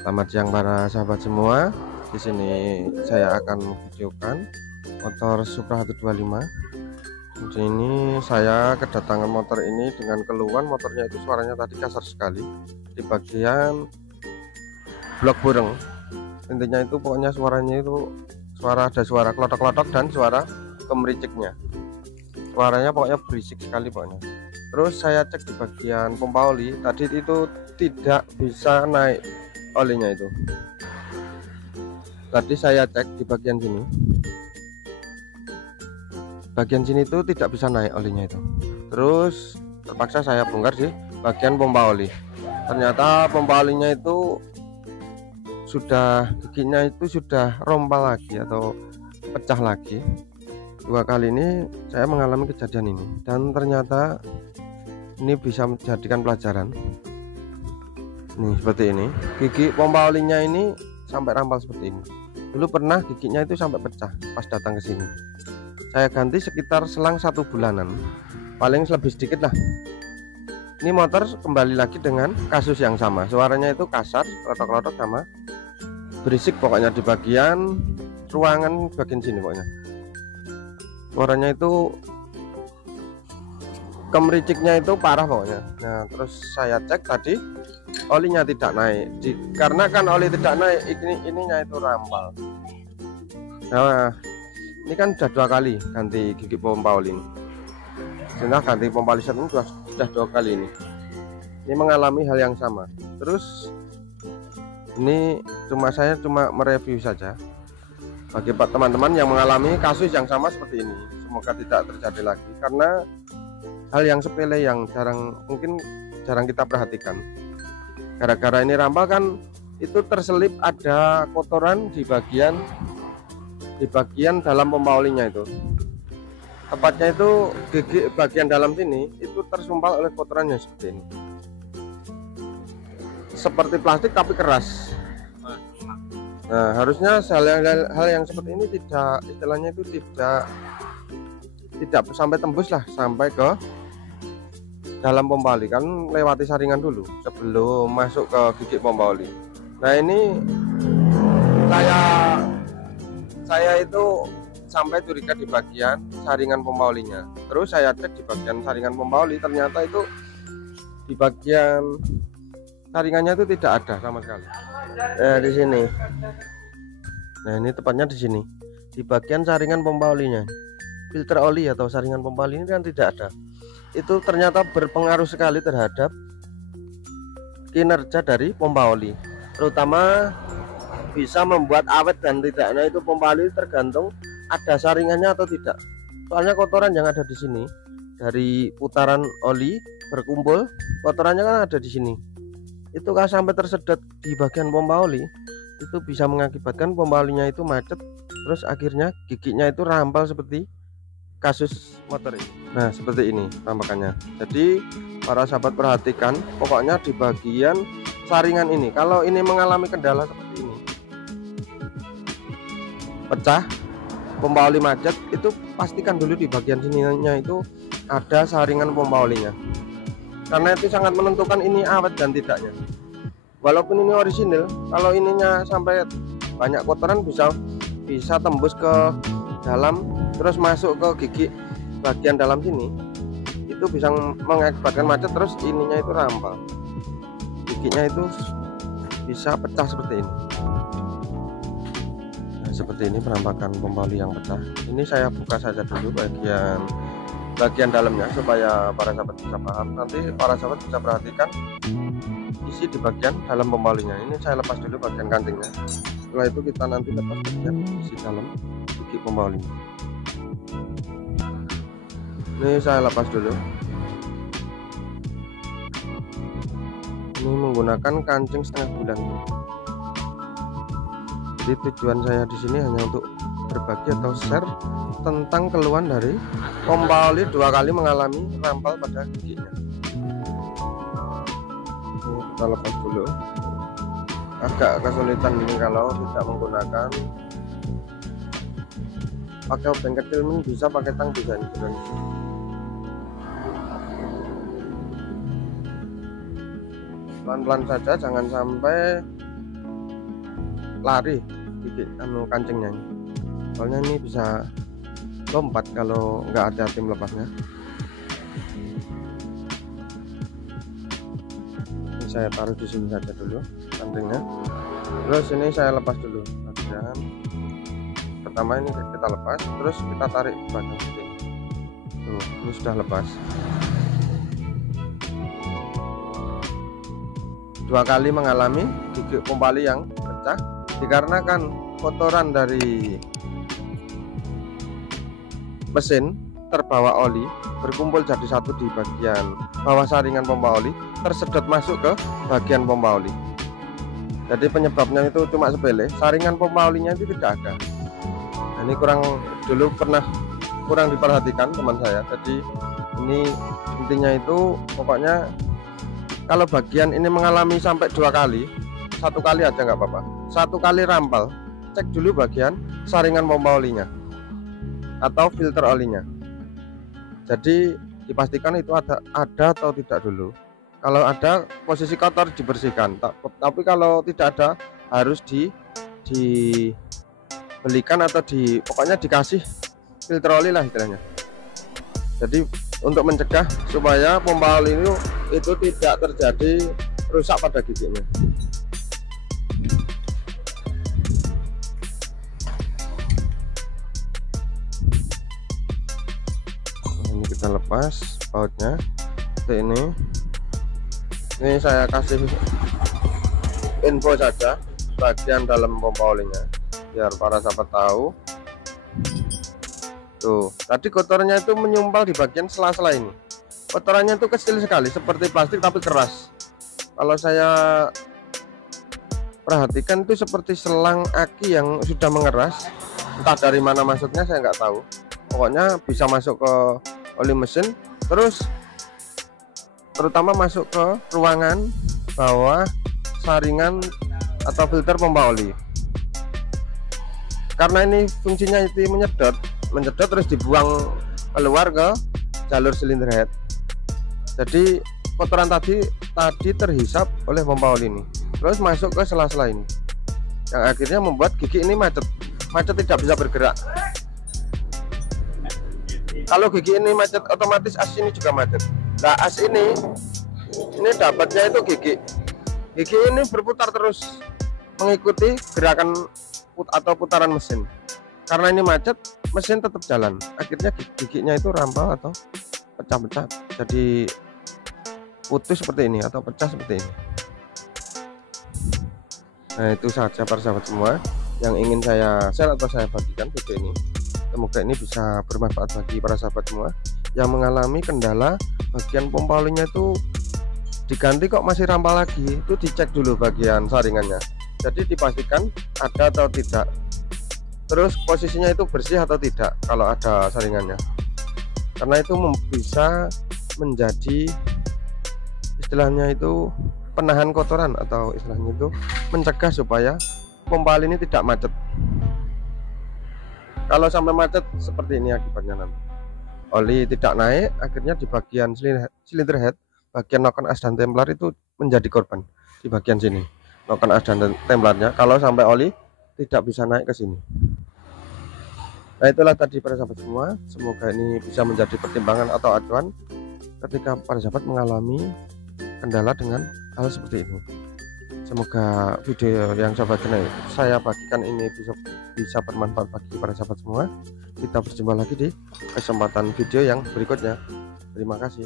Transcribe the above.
Selamat siang para sahabat semua. Di sini saya akan videokan motor Supra 125. Di sini saya kedatangan motor ini dengan keluhan motornya itu suaranya tadi kasar sekali di bagian blok bureng. Intinya itu pokoknya suaranya itu ada suara klotok-klotok dan suara kemericiknya. Suaranya pokoknya berisik sekali pokoknya. Terus saya cek di bagian pompa oli tadi itu tidak bisa naik olinya itu. Tadi saya cek di bagian sini. Bagian sini itu tidak bisa naik olinya itu. Terus terpaksa saya bongkar di bagian pompa oli. Ternyata pompa olinya itu giginya itu sudah rompal lagi atau pecah lagi. 2 kali ini saya mengalami kejadian ini dan ternyata ini bisa menjadikan pelajaran. Nih seperti ini, gigi pompa olinya ini sampai rampal seperti ini. Dulu pernah giginya itu sampai pecah pas datang ke sini. Saya ganti sekitar selang 1 bulanan, paling lebih sedikit lah. Ini motor kembali lagi dengan kasus yang sama. Suaranya itu kasar, klotok-klotok sama berisik pokoknya di bagian ruangan bagian sini pokoknya. Suaranya itu kemericiknya itu parah pokoknya. Nah terus saya cek tadi olinya tidak naik karena kan oli tidak naik ininya itu rampal. Nah ini kan sudah 2 kali ganti gigi pompa oli ini. Sudah ganti pompa oli ini sudah 2 kali ini. Ini mengalami hal yang sama. Terus ini saya cuma mereview saja bagi teman-teman yang mengalami kasus yang sama seperti ini. Semoga tidak terjadi lagi karena hal yang sepele yang mungkin jarang kita perhatikan. Gara-gara ini rampal kan itu terselip ada kotoran di bagian dalam pompa olinya itu. Tepatnya itu gigi bagian dalam sini itu tersumpal oleh kotorannya seperti ini. Seperti plastik tapi keras. Nah, harusnya hal yang seperti ini tidak sampai tembus lah sampai ke dalam pompa oli, kan lewati saringan dulu sebelum masuk ke gigi pompa oli. Nah ini saya itu sampai curiga di bagian saringan pompa olinya. Terus saya cek di bagian saringan pompa oli, ternyata itu di bagian saringannya itu tidak ada sama sekali. Di sini. Nah ini tepatnya di sini di bagian saringan pompa olinya. Filter oli atau saringan pompa oli ini kan tidak ada. Itu ternyata berpengaruh sekali terhadap kinerja dari pompa oli, terutama bisa membuat awet dan tidaknya itu pompa oli tergantung ada saringannya atau tidak. Soalnya kotoran yang ada di sini dari putaran oli berkumpul, kotorannya kan ada di sini. Itu kan sampai tersedot di bagian pompa oli, itu bisa mengakibatkan pompa olinya itu macet, terus akhirnya giginya itu rampal seperti kasus motor ini. Nah seperti ini tampakannya. Jadi para sahabat perhatikan pokoknya di bagian saringan ini, kalau ini mengalami kendala seperti ini, pecah, pompa oli macet, itu pastikan dulu di bagian sininya itu ada saringan pompa olinya, karena itu sangat menentukan ini awet dan tidaknya. Walaupun ini orisinil, kalau ininya sampai banyak kotoran bisa tembus ke dalam terus masuk ke gigi bagian dalam sini, itu bisa mengakibatkan macet, terus ininya itu rampal, giginya itu bisa pecah seperti ini. Nah, seperti ini penampakan pompa oli yang pecah. Ini saya buka saja dulu bagian dalamnya supaya para sahabat bisa paham. Nanti para sahabat bisa perhatikan isi di bagian dalam pompa olinya. Ini saya lepas dulu bagian kancingnya, setelah itu kita nanti lepas bagian isi dalam gigi pompa olinya. Ini saya lepas dulu. Ini menggunakan kancing setengah bulan. Jadi tujuan saya di sini hanya untuk berbagi atau share tentang keluhan dari pompa oli 2 kali mengalami rampal pada giginya. Ini kita lepas dulu. Agak kesulitan ini kalau tidak menggunakan pakai obeng kecil, bisa pakai tang bisa ini. pelan-pelan saja, jangan sampai lari gigi kancingnya ini. Soalnya ini bisa lompat kalau nggak ada tim lepasnya. Ini saya taruh di sini saja dulu kancingnya. Terus ini saya lepas dulu bagian pertama, ini kita lepas, terus kita tarik ke belakang sini. Tuh, ini sudah lepas. 2 kali mengalami gigi pompa oli yang pecah dikarenakan kotoran dari mesin terbawa oli berkumpul jadi satu di bagian bawah saringan pompa oli, tersedot masuk ke bagian pompa oli. Jadi penyebabnya itu cuma sepele, saringan pompa olinya itu tidak ada. Nah, ini kurang diperhatikan teman saya. Jadi ini intinya itu pokoknya kalau bagian ini mengalami sampai 2 kali, 1 kali aja nggak apa-apa, 1 kali rampal, cek dulu bagian saringan pompa olinya atau filter olinya. Jadi dipastikan itu ada atau tidak dulu. Kalau ada, posisi kotor dibersihkan. Tapi kalau tidak ada, harus dibelikan atau pokoknya dikasih filter oli lah istilahnya. Jadi untuk mencegah supaya pompa oli itu tidak terjadi rusak pada giginya. Ini kita lepas bautnya seperti ini. Ini saya kasih info saja bagian dalam pompa olinya biar para sahabat tahu. Tuh, tadi kotorannya itu menyumpal di bagian sela-sela ini. Kotorannya itu kecil sekali, seperti plastik tapi keras. Kalau saya perhatikan itu seperti selang aki yang sudah mengeras. Entah dari mana masuknya saya nggak tahu. Pokoknya bisa masuk ke oli mesin, terus terutama masuk ke ruangan bawah saringan atau filter pompa oli. Karena ini fungsinya itu menyedot terus dibuang keluar ke jalur silinder head. Jadi kotoran tadi terhisap oleh pompa oli ini, terus masuk ke sela-sela ini, yang akhirnya membuat gigi ini macet tidak bisa bergerak. Kalau gigi ini macet, otomatis as ini juga macet. Nah, as ini dapatnya itu gigi ini berputar terus mengikuti gerakan atau putaran mesin. Karena ini macet, mesin tetap jalan, akhirnya giginya itu rampal atau pecah-pecah, jadi putus seperti ini atau pecah seperti ini. Nah, itu saja para sahabat semua yang ingin saya share atau saya bagikan video ini. Semoga ini bisa bermanfaat bagi para sahabat semua yang mengalami kendala bagian pompa olinya itu diganti kok masih rampal lagi. Itu dicek dulu bagian saringannya, jadi dipastikan ada atau tidak, terus posisinya itu bersih atau tidak kalau ada saringannya, karena itu bisa menjadi istilahnya itu penahan kotoran, atau istilahnya itu mencegah supaya pompa oli ini tidak macet. Kalau sampai macet seperti ini akibatnya, nanti oli tidak naik, akhirnya di bagian silinder head, bagian noken as dan templar itu menjadi korban di bagian sini, noken as dan templarnya, kalau sampai oli tidak bisa naik ke sini. Nah, itulah tadi para sahabat semua, semoga ini bisa menjadi pertimbangan atau acuan ketika para sahabat mengalami kendala dengan hal seperti ini. Semoga video yang saya bagikan ini bisa bermanfaat bagi para sahabat semua. Kita berjumpa lagi di kesempatan video yang berikutnya. Terima kasih.